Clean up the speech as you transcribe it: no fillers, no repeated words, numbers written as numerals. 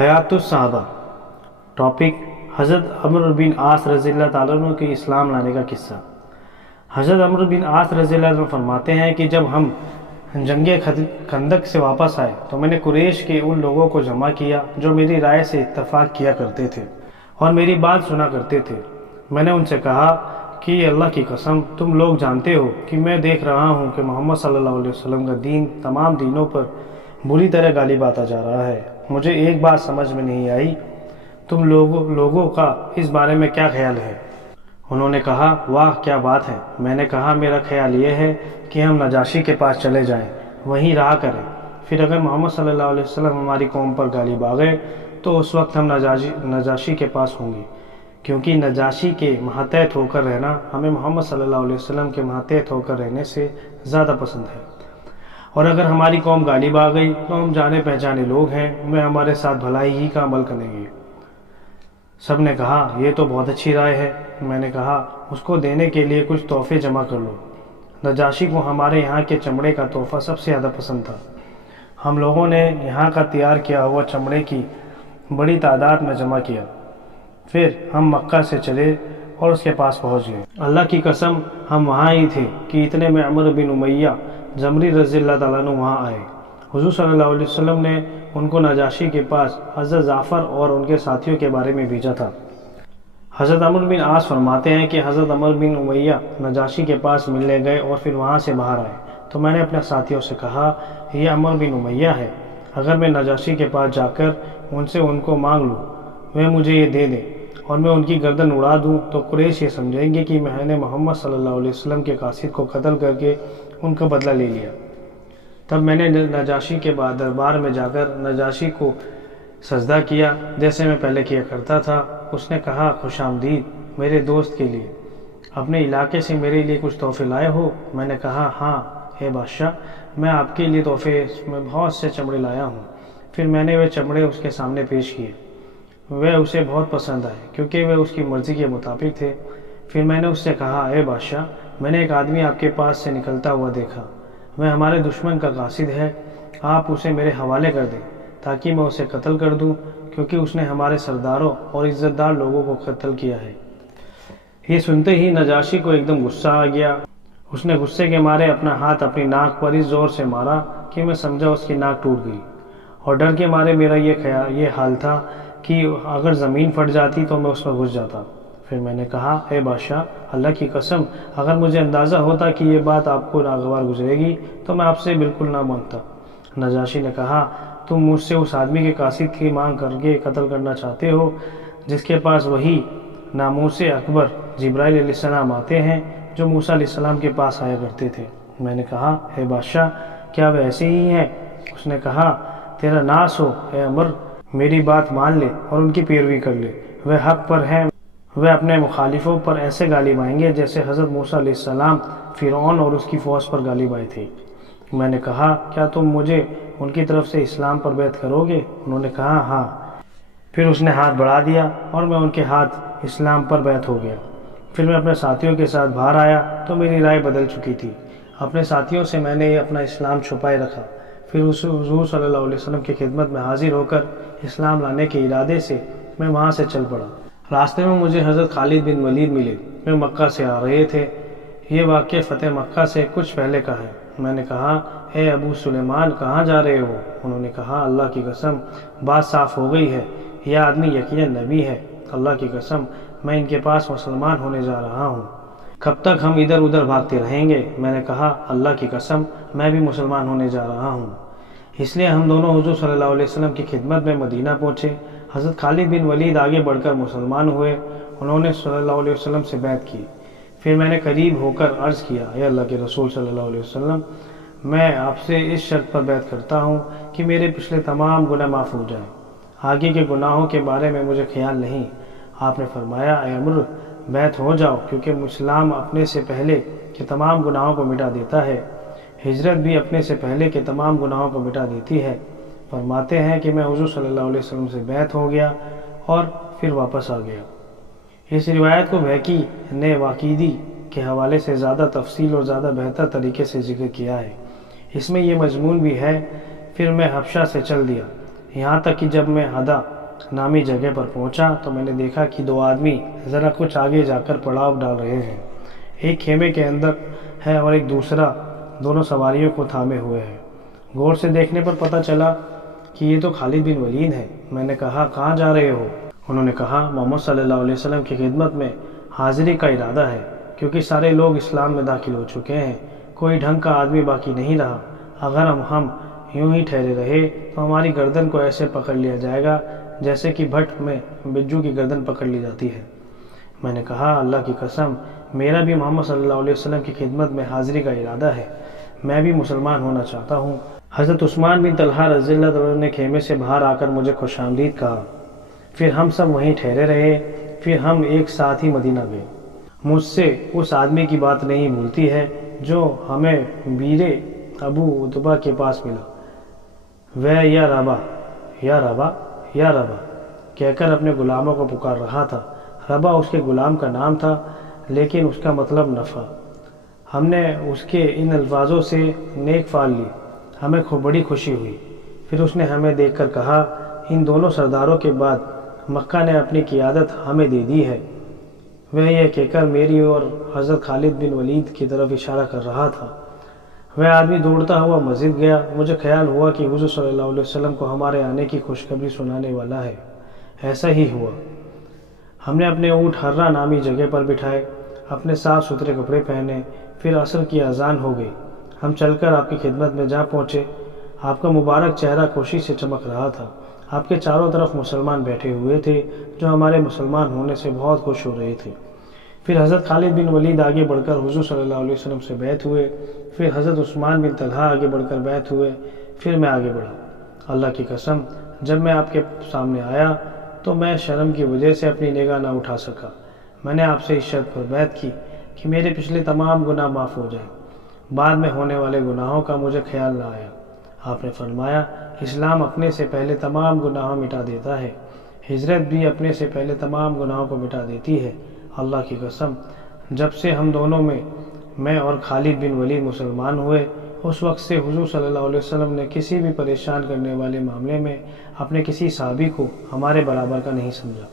حیات الصحابہ۔ ٹاپک: حضرت عمرو بن عاص رضی اللہ تعالیٰ عنہ کے اسلام لانے کا قصہ۔ حضرت عمرو بن عاص رضی اللہ عنہ فرماتے ہیں کہ جب ہم جنگ خندق سے واپس آئے تو میں نے قریش کے ان لوگوں کو جمع کیا جو میری رائے سے اتفاق کیا کرتے تھے اور میری بات سنا کرتے تھے۔ میں نے ان سے کہا کہ اللہ کی قسم تم لوگ جانتے ہو کہ میں دیکھ رہا ہوں کہ محمد صلی اللہ علیہ وسلم کا دین تمام دینوں پر بری طرح غالب آتا جا رہا ہے۔ مجھے ایک بات سمجھ میں نہیں آئی، تم لوگوں کا اس بارے میں کیا خیال ہے؟ انہوں نے کہا واہ کیا بات ہے۔ میں نے کہا میرا خیال یہ ہے کہ ہم نجاشی کے پاس چلے جائیں، وہیں رہا کریں، پھر اگر محمد صلی اللہ علیہ وسلم ہماری قوم پر غالب آ گئے تو اس وقت ہم نجاشی کے پاس ہوں گے، کیونکہ نجاشی کے ماتحت ہو کر رہنا ہمیں محمد صلی اللہ علیہ وسلم کے ماتحت ہو کر رہنے سے زیادہ پسند ہے، اور اگر ہماری قوم غالب آ گئی تو ہم جانے پہچانے لوگ ہیں، وہ ہمارے ساتھ بھلائی ہی کا عمل کریں گے۔ سب نے کہا یہ تو بہت اچھی رائے ہے۔ میں نے کہا اس کو دینے کے لیے کچھ تحفے جمع کر لو۔ نجاشی کو ہمارے یہاں کے چمڑے کا تحفہ سب سے زیادہ پسند تھا۔ ہم لوگوں نے یہاں کا تیار کیا ہوا چمڑے کی بڑی تعداد میں جمع کیا، پھر ہم مکہ سے چلے اور اس کے پاس پہنچ گئے۔ اللہ کی قسم ہم وہاں ہی تھے کہ اتنے میں عمرو بن امیہ جمری رضی اللہ تعالیٰ عنہ وہاں آئے۔ حضور صلی اللہ علیہ وسلم نے ان کو نجاشی کے پاس حضرت جعفر اور ان کے ساتھیوں کے بارے میں بھیجا تھا۔ حضرت عمرو بن عاص فرماتے ہیں کہ حضرت عمرو بن امیہ نجاشی کے پاس ملنے گئے اور پھر وہاں سے باہر آئے تو میں نے اپنے ساتھیوں سے کہا یہ عمرو بن امیہ ہے، اگر میں نجاشی کے پاس جا کر ان سے ان کو مانگ لوں وہ مجھے یہ دے دیں اور میں ان کی گردن اڑا دوں تو قریش یہ سمجھیں گے کہ میں نے محمد صلی اللہ علیہ وسلم کے قاصد کو قتل کر کے ان کا بدلہ لے لیا۔ تب میں نے نجاشی کے بعد دربار میں جا کر نجاشی کو سجدہ کیا جیسے میں پہلے کیا کرتا تھا۔ اس نے کہا خوش آمدید میرے دوست کے لیے، اپنے علاقے سے میرے لیے کچھ تحفے لائے ہو؟ میں نے کہا ہاں اے بادشاہ، میں آپ کے لیے تحفے میں بہت سے چمڑے لایا ہوں۔ پھر میں نے وہ چمڑے اس کے سامنے پیش کیے، وہ اسے بہت پسند آئے کیونکہ وہ اس کی مرضی کے مطابق تھے۔ پھر میں نے اس سے کہا اے بادشاہ، میں نے ایک آدمی آپ کے پاس سے نکلتا ہوا دیکھا، وہ ہمارے دشمن کا قاصد ہے، آپ اسے میرے حوالے کر دیں تاکہ میں اسے قتل کر دوں، کیونکہ اس نے ہمارے سرداروں اور عزت دار لوگوں کو قتل کیا ہے۔ یہ سنتے ہی نجاشی کو ایک دم غصہ آ گیا۔ اس نے غصے کے مارے اپنا ہاتھ اپنی ناک پر اس زور سے مارا کہ میں سمجھا اس کی ناک ٹوٹ گئی، اور ڈر کے مارے میرا یہ حال تھا کہ اگر زمین پھٹ جاتی تو میں اس میں گھس جاتا۔ پھر میں نے کہا اے بادشاہ، اللہ کی قسم اگر مجھے اندازہ ہوتا کہ یہ بات آپ کو ناگوار گزرے گی تو میں آپ سے بالکل نہ مانگتا۔ نجاشی نے کہا تم مجھ سے اس آدمی کے قاصد کی مانگ کر کے قتل کرنا چاہتے ہو جس کے پاس وہی ناموس اکبر جبرائیل علیہ السلام آتے ہیں جو موسیٰ علیہ السلام کے پاس آیا کرتے تھے۔ میں نے کہا اے بادشاہ کیا وہ ایسے ہی ہیں؟ اس نے کہا تیرا ناس ہو اے عمر، میری بات مان لے اور ان کی پیروی کر لے، وہ حق پر ہیں، وہ اپنے مخالفوں پر ایسے غالب آئیں گے جیسے حضرت موسیٰ علیہ السلام فرعون اور اس کی فوج پر غالب آئے تھے۔ میں نے کہا کیا تم مجھے ان کی طرف سے اسلام پر بیعت کرو گے؟ انہوں نے کہا ہاں۔ پھر اس نے ہاتھ بڑھا دیا اور میں ان کے ہاتھ اسلام پر بیعت ہو گیا۔ پھر میں اپنے ساتھیوں کے ساتھ باہر آیا تو میری رائے بدل چکی تھی۔ اپنے ساتھیوں سے میں نے اپنا اسلام چھپائے رکھا، پھر حضور صلی اللہ علیہ وسلم کی خدمت میں حاضر ہو کر اسلام لانے کے ارادے سے میں وہاں سے چل پڑا۔ راستے میں مجھے حضرت خالد بن ولید ملے، وہ مکہ سے آ رہے تھے۔ یہ واقعہ فتح مکہ سے کچھ پہلے کا ہے۔ میں نے کہا اے ابو سلیمان کہاں جا رہے ہو؟ انہوں نے کہا اللہ کی قسم بات صاف ہو گئی ہے، یہ آدمی یقیناً نبی ہے، اللہ کی قسم میں ان کے پاس مسلمان ہونے جا رہا ہوں، کب تک ہم ادھر ادھر بھاگتے رہیں گے؟ میں نے کہا اللہ کی قسم میں بھی مسلمان ہونے جا رہا ہوں۔ اس لیے ہم دونوں حضور صلی اللہ علیہ وسلم کی خدمت میں مدینہ پہنچے۔ حضرت خالد بن ولید آگے بڑھ کر مسلمان ہوئے، انہوں نے صلی اللہ علیہ وسلم سے بیعت کی۔ پھر میں نے قریب ہو کر عرض کیا اے اللہ کے رسول صلی اللہ علیہ وسلم، میں آپ سے اس شرط پر بیعت کرتا ہوں کہ میرے پچھلے تمام گناہ معاف ہو جائیں، آگے کے گناہوں کے بارے میں مجھے خیال نہیں۔ آپ نے فرمایا اے عمر بیعت ہو جاؤ، کیونکہ اسلام اپنے سے پہلے کے تمام گناہوں کو مٹا دیتا ہے، ہجرت بھی اپنے سے پہلے کے تمام گناہوں کو مٹا دیتی ہے۔ فرماتے ہیں کہ میں حضور صلی اللہ علیہ وسلم سے بیعت ہو گیا اور پھر واپس آ گیا۔ اس روایت کو بہقی نے واقعی کے حوالے سے زیادہ تفصیل اور زیادہ بہتر طریقے سے ذکر کیا ہے۔ اس میں یہ مضمون بھی ہے پھر میں حبشہ سے چل دیا، یہاں تک کہ جب میں ہدا نامی جگہ پر پہنچا تو میں نے دیکھا کہ 2 آدمی ذرا کچھ آگے جا کر پڑاؤ ڈال رہے ہیں۔ ایک خیمے کے اندر ہے اور ایک دوسرا دونوں سواریوں کو تھامے ہوئے ہے۔ غور سے دیکھنے پر پتہ چلا کہ یہ تو خالد بن ولید ہے۔ میں نے کہا کہاں جا رہے ہو؟ انہوں نے کہا محمد صلی اللہ علیہ وسلم کی خدمت میں حاضری کا ارادہ ہے، کیونکہ سارے لوگ اسلام میں داخل ہو چکے ہیں، کوئی ڈھنگ کا آدمی باقی نہیں رہا۔ اگر ہم یوں ہی ٹھہرے رہے تو ہماری گردن کو ایسے پکڑ لیا جائے گا جیسے کہ بھٹ میں بجو کی گردن پکڑ لی جاتی ہے۔ میں نے کہا اللہ کی قسم، میرا بھی محمد صلی اللہ علیہ وسلم کی خدمت میں حاضری کا ارادہ ہے، میں بھی مسلمان ہونا چاہتا ہوں۔ حضرت عثمان بن طلحہ رضی اللہ عنہ نے خیمے سے باہر آ کر مجھے خوش آمدید کہا۔ پھر ہم سب وہیں ٹھہرے رہے، پھر ہم ایک ساتھ ہی مدینہ گئے۔ مجھ سے اس آدمی کی بات نہیں بھولتی ہے جو ہمیں بیر ابو عتبہ کے پاس ملا۔ وہ یا ربا یا ربا یا ربا کہہ کر اپنے غلاموں کو پکار رہا تھا۔ ربا اس کے غلام کا نام تھا، لیکن اس کا مطلب نفع۔ ہم نے اس کے ان الفاظوں سے نیک فال لی، ہمیں بڑی خوشی ہوئی۔ پھر اس نے ہمیں دیکھ کر کہا ان دونوں سرداروں کے بعد مکہ نے اپنی قیادت ہمیں دے دی ہے۔ وہ یہ کہہ کر میری اور حضرت خالد بن ولید کی طرف اشارہ کر رہا تھا۔ وہ آدمی دوڑتا ہوا مسجد گیا۔ مجھے خیال ہوا کہ حضور صلی اللہ علیہ وسلم کو ہمارے آنے کی خوشخبری سنانے والا ہے۔ ایسا ہی ہوا۔ ہم نے اپنے اونٹ ہرہ نامی جگہ پر بٹھائے، اپنے صاف ستھرے کپڑے پہنے۔ پھر عصر کی اذان ہو گئی، ہم چل کر آپ کی خدمت میں جا پہنچے۔ آپ کا مبارک چہرہ خوشی سے چمک رہا تھا۔ آپ کے چاروں طرف مسلمان بیٹھے ہوئے تھے جو ہمارے مسلمان ہونے سے بہت خوش ہو رہے تھے۔ پھر حضرت خالد بن ولید آگے بڑھ کر حضور صلی اللہ علیہ وسلم سے بیعت ہوئے۔ پھر حضرت عثمان بن طلحہ آگے بڑھ کر بیعت ہوئے۔ پھر میں آگے بڑھا۔ اللہ کی قسم، جب میں آپ کے سامنے آیا تو میں شرم کی وجہ سے اپنی نگاہ نہ اٹھا سکا۔ میں نے آپ سے اس شرط پر بیعت کی کہ میرے پچھلے تمام گناہ معاف ہو جائیں، بعد میں ہونے والے گناہوں کا مجھے خیال نہ آیا۔ آپ نے فرمایا اسلام اپنے سے پہلے تمام گناہوں مٹا دیتا ہے، ہجرت بھی اپنے سے پہلے تمام گناہوں کو مٹا دیتی ہے۔ اللہ کی قسم، جب سے ہم دونوں میں اور خالد بن ولید مسلمان ہوئے، اس وقت سے حضور صلی اللہ علیہ وسلم نے کسی بھی پریشان کرنے والے معاملے میں اپنے کسی صحابی کو ہمارے برابر کا نہیں سمجھا۔